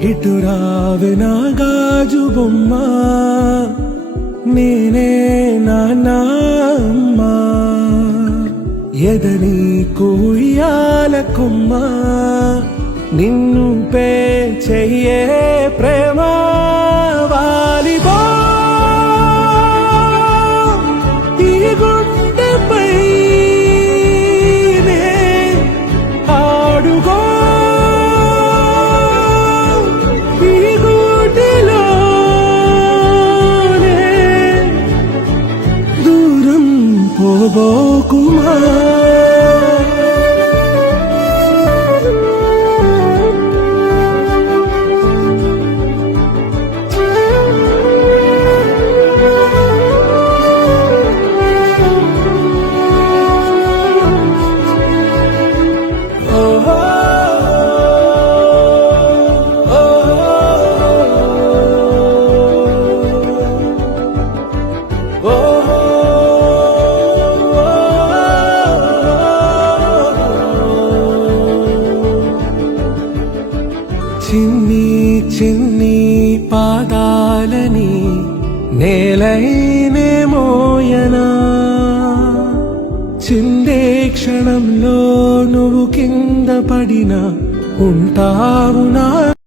ఇటు రావే నా గాజు బొమ్మ, నేనే నాన్నమ్మ. ఎదని కుయ్యాల కొమ్మ, నిన్ను పే చెయ్యే ప్రేమ వాలిబో. ఈ గుండెపై నే ఆడుగో, ఈ గూటిలోనే దూరం పోబోకుమా. చిన్ని చిన్ని పాదాలని నేలైనే మోయనా, చిందే క్షణంలో నువ్వు కింద పడినా ఉంటావు నా